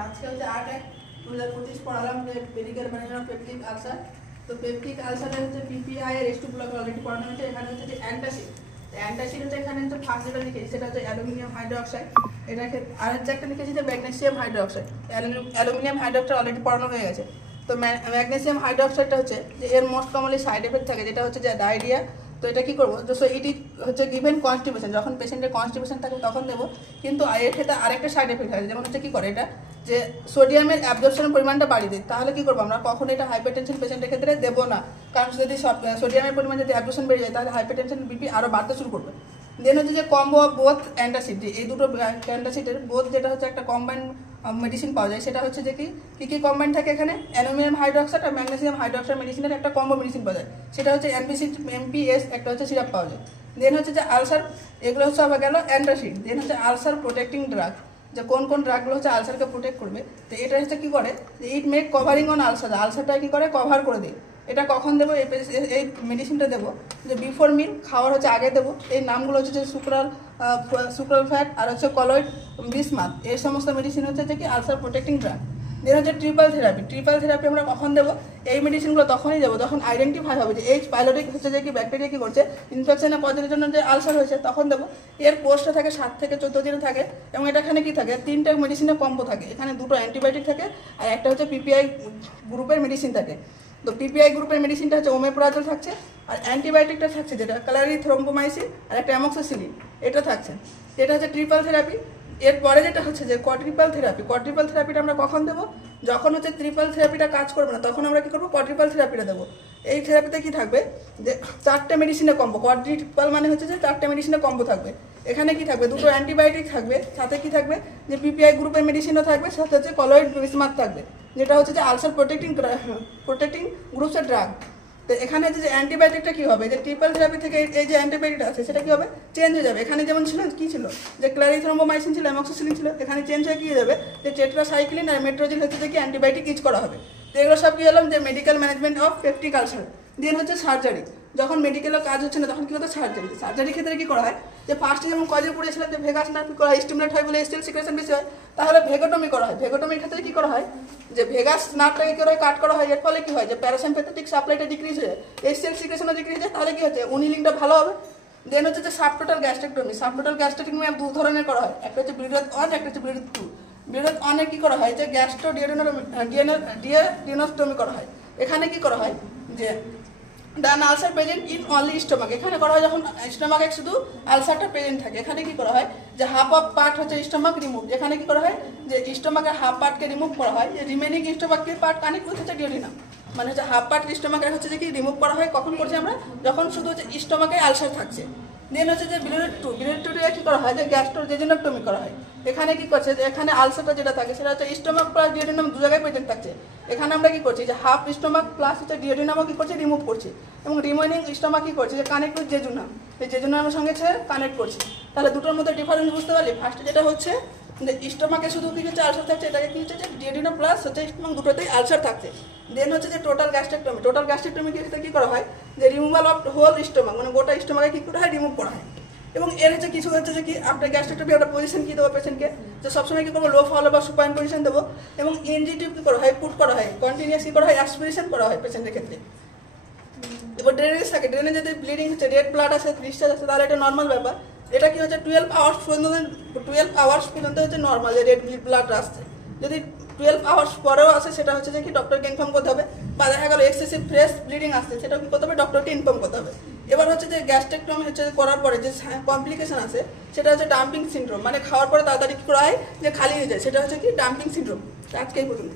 আজকে হচ্ছে 8/1/2025 পড়ালাম যে মেডিকেল ম্যানেজমেন্ট পেপটিক আলসার। তো পেপটিক আলসারে হচ্ছে পিপিআই এর S2 ব্লক অলরেডি পড়ানো হয়েছে। এখানে হচ্ছে যে অ্যান্টাসিড, অ্যান্টাসিড হচ্ছে এখানে হচ্ছে ফার্স্ট যেটা লিখেছি সেটা হচ্ছে অ্যালুমিনিয়াম হাইড্রোক্সাইড। এটাকে আর হচ্ছে একটা লিখেছি যে magnesium hydroxide. Aluminium hydroxide already পড়ানো হয়ে গেছে। তো ম্যাগনেসিয়াম হাইড্রোক্সাইডটা হচ্ছে যে এর মোস্ট কমনলি সাইড এফেক্ট থাকে যেটা হচ্ছে যে ডায়রিয়া। তো এটা কী করবো, তো ইট হচ্ছে গিভেন কনস্টিপেশন, যখন পেশেন্টের কনস্টিপেশন থাকে তখন দেবো। কিন্তু এর ক্ষেত্রে আরেকটা সাইড এফেক্ট হয়, যেমন হচ্ছে কী করে এটা যে সোডিয়ামের অ্যাবজর্পশনের পরিমাণটা বাড়িয়ে দেয়। তাহলে কী করবো আমরা, কখনো এটা হাইপারটেনশন পেশেন্টের ক্ষেত্রে দেবো না, কারণ যদি সোডিয়ামের পরিমাণ যদি অ্যাবজর্পশন বেড়ে যায় তাহলে হাইপারটেনশন বিপি আরও বাড়তে শুরু করবে। দেন হচ্ছে যে কম্বো অফ বোথ অ্যান্টাসিড, এই দুটো অ্যান্টাসিডের বোথ যেটা হচ্ছে একটা কম্বাইন্ড মেডিসিন পাওয়া যায়, সেটা হচ্ছে যে কী কম্বাইন্ড থাকে এখানে, অ্যালুমিনিয়াম হাইড্রোক্সাইড আর ম্যাগনেসিয়াম হাইড্রোক্সাইড মেডিসিনের একটা কম্বো মেডিসিন পাওয়া যায়, সেটা হচ্ছে MPS, একটা হচ্ছে সিরাপ পাওয়া যায়। দেন হচ্ছে যে আলসার, এগুলো হচ্ছে আবার গেল অ্যান্টাসিড। দেন হচ্ছে আলসার প্রোটেক্টিং ড্রাগ, যে কোন কোন ড্রাগগুলো হচ্ছে আলসারকে প্রোটেক্ট করবে। তো এটা হচ্ছে কী করে, it make covering on ulcer, আলসারটা কী করে কভার করে দেয়। এটা কখন দেবো, এই মেডিসিনটা দেবো যে বিফোর মিল, খাওয়ার হচ্ছে আগে দেবো। এই নামগুলো হচ্ছে যে সুক্রাল ফ্যাট আর হচ্ছে কলয়েড বিসমাথ, এই সমস্ত মেডিসিন হচ্ছে যে কি আলসার প্রোটেক্টিং ড্রাগ। দেন হচ্ছে ট্রিপল থেরাপি আমরা কখন দেবো, এই মেডিসিনগুলো তখনই দেবো যখন আইডেন্টিফাই হবে যে এইচ পাইলোরিক হচ্ছে যে কি ব্যাকটেরিয়া কী করছে ইনফেকশনের কজনের জন্য যে আলসার হয়েছে, তখন দেবো। এর কোর্সটা থাকে 7 থেকে 14 দিন থাকে, এবং এটা এখানে কী থাকে, 3টা মেডিসিনের কম্বো থাকে। এখানে 2টো অ্যান্টিবায়োটিক থাকে আর একটা হচ্ছে পিপিআই গ্রুপের মেডিসিন থাকে। তো পিপিআই গ্রুপের মেডিসিনটা হচ্ছে ওমেপ্রাজল থাকছে, আর অ্যান্টিবায়োটিকটা থাকছে যেটা ক্যালারিথ্রম্বোমাইসিন আর একটা অ্যামক্সিসিলিন, এটা থাকছে। এটা হচ্ছে ট্রিপল থেরাপি। এরপরে যেটা হচ্ছে যে কোয়াড্রিপল থেরাপিটা আমরা কখন দেবো, যখন হচ্ছে ট্রিপল থেরাপিটা কাজ করবে না তখন আমরা কী করবো, কোয়াড্রিপল থেরাপিটা দেবো। এই থেরাপিতে কী থাকবে, যে 4টে মেডিসিনের কম্বো, কোয়াড্রিপল মানে হচ্ছে যে 4টে মেডিসিনের কম্বো থাকবে। এখানে কি থাকবে, 2টো অ্যান্টিবায়োটিক থাকবে, সাথে কি থাকবে যে পিপিআই গ্রুপের মেডিসিনও থাকবে, সাথে হচ্ছে কলয়েড বিসমাথ থাকবে, যেটা হচ্ছে যে আলসার প্রোটেক্টিং গ্রুপসের ড্রাগ। তো এখানে যে অ্যান্টিবায়োটিকটা কী হবে, যে ট্রিপল থেরাপি থেকে এই যে অ্যান্টিবায়োটিকটা আছে সেটা কী হবে, চেঞ্জ হয়ে যাবে। এখানে যেমন ছিল কী ছিল, যে ক্লারিথ্রম্বোমাইসিন ছিল, অ্যামক্সিসিলিন ছিল, এখানে চেঞ্জ হয়ে কী হয়ে যাবে, যে টেট্রাসাইক্লিন আর মেট্রোজিল হচ্ছে যে কি অ্যান্টিবায়োটিক ইউজ করা হবে। তো এগুলো সব কী হলাম, যে medical management of peptic ulcer. Then হচ্ছে সার্জারি, যখন মেডিকেলের কাজ হচ্ছে না তখন কী হতো, সার্জারির ক্ষেত্রে কী করা হয়, যে ফার্স্টে যেমন কজে পড়েছিলাম যে ভেগাস নার্ভ করা হয়, স্টিমুলেট হয় বলে স্টিল সিক্রেশন বেশি হয়, তাহলে ভেগোটমি করা হয়। ভেগোটমির ক্ষেত্রে কী করা হয়, যে ভেগাস নার্ভটাকে কী করে কাট করা হয়, এর ফলে কী হয়, যে প্যারাসিম্প্যাথেটিক সাপ্লাইটা ডিক্রিজ হয়ে যায়, স্টিল সিক্রেশনও ডিক্রিজ হয়, তাহলে কী হচ্ছে উনিলিংটা ভালো হবে। দেন হচ্ছে যে সাবটোটাল গ্যাস্ট্রেক্টমি, আমি 2 ধরনের করা হয়, একটা হচ্ছে ব্রিডথ 1, একটা হচ্ছে ব্রিডথ 2। ব্রিডথ 1-এ কী করা হয়, যে ডিএনোস্টমি করা হয়। এখানে কী করা হয়, যে ডান ulcer present in only stomach, এখানে করা হয় যখন স্টোমাকে শুধু আলসারটা প্রেজেন্ট থাকে। এখানে কি করা হয়, যে হাফ অফ পার্ট হচ্ছে স্টোমাক রিমুভ, এখানে কি করা হয়, যে স্টোমাকের হাফ পার্টকে রিমুভ করা হয়, রিমেনিং স্টোমাকের পার্ট কানেক্ট করতে হচ্ছে ডিওডিনাম, মানে হচ্ছে হাফ পার্ট স্টোমাকের হচ্ছে যে কি রিমুভ করা হয়। কখন করছি আমরা, যখন শুধু হচ্ছে স্টোমাকে আলসার থাকছে। দেন হচ্ছে যে ব্রিডথ 2 কী করা হয়, যে গ্যাস্ট্রোজেজেনোটমি করা হয়। এখানে কি করছে, যে এখানে আলসারটা যেটা থাকে সেটা হচ্ছে স্টোমাক প্লাস ডিওডিনাম 2 জায়গায় প্রেজেন্ট থাকছে। এখানে আমরা কি করছি, যে হাফ স্টোমাক প্লাস হচ্ছে ডিওডিনামও কী করছি, রিমুভ করছি, এবং রিমেনিং স্টোমাক কী করছি, যে কানেক্ট উইথ জেজুনাম, এই জেজুনামের সঙ্গে কানেক্ট করছি। তাহলে দুটোর মধ্যে ডিফারেন্স বুঝতে পারলি। ফার্স্টে যেটা হচ্ছে যে স্টোমাকে শুধু কী হচ্ছে আলসার থাকছে, এটাকে কী হচ্ছে, যে ডিওডিনাম প্লাস হচ্ছে স্টোমাক দুটোতেই আলসার থাকছে। দেন হচ্ছে যে টোটাল গ্যাস্ট্রেক্টমি ক্ষেত্রে কী করা হয়, যে রিমুভাল অফ হোল স্টোমাক, মানে গোটা স্টোমাকে কী করা হয়, রিমুভ করা হয়। এবং এর হচ্ছে কিছু হচ্ছে যে কি আপনার গ্যাস্ট্রেক্টমি একটা পজিশন কী দেবো পেশেন্টকে, যে সবসময় কী করবো, লো ফলো বা সুপাইন পজিশন দেবো, এবং এনজি টিউব কী করা হয়, পুট করা হয়, কন্টিনিউয়াস কী করা হয়, অ্যাসপিরেশন করা হয় পেশেন্টের ক্ষেত্রে। এবার ড্রেনেজ থাকে, ড্রেনে যদি ব্লিডিং হচ্ছে, রেড ব্লাড আছে, ডিসচার্জ আছে, তাহলে এটা নর্মাল ব্যাপার। এটা কি হচ্ছে 12 আওয়ার্স পর্যন্ত হচ্ছে নর্মাল, যে রেড ব্লাড আসছে। যদি 12 আওয়ার্স পরেও আসে সেটা হচ্ছে যে কি ডক্টরকে ইনফর্ম করতে হবে, বা দেখা গেলো এক্সেসিভ ফ্রেশ ব্লিডিং আসছে, সেটাও কি করতে হবে, ডক্টরকে ইনফর্ম করতে হবে। এবার হচ্ছে যে গ্যাস্ট্রেক্টমি হচ্ছে করার পরে যে কমপ্লিকেশন আছে সেটা হচ্ছে ডাম্পিং সিনড্রোম, মানে খাওয়ার পরে তাড়াতাড়ি কী করা হয়, যে খালি হয়ে যায়, সেটা হচ্ছে কি ডাম্পিং সিনড্রোম। আজকে এই পর্যন্ত।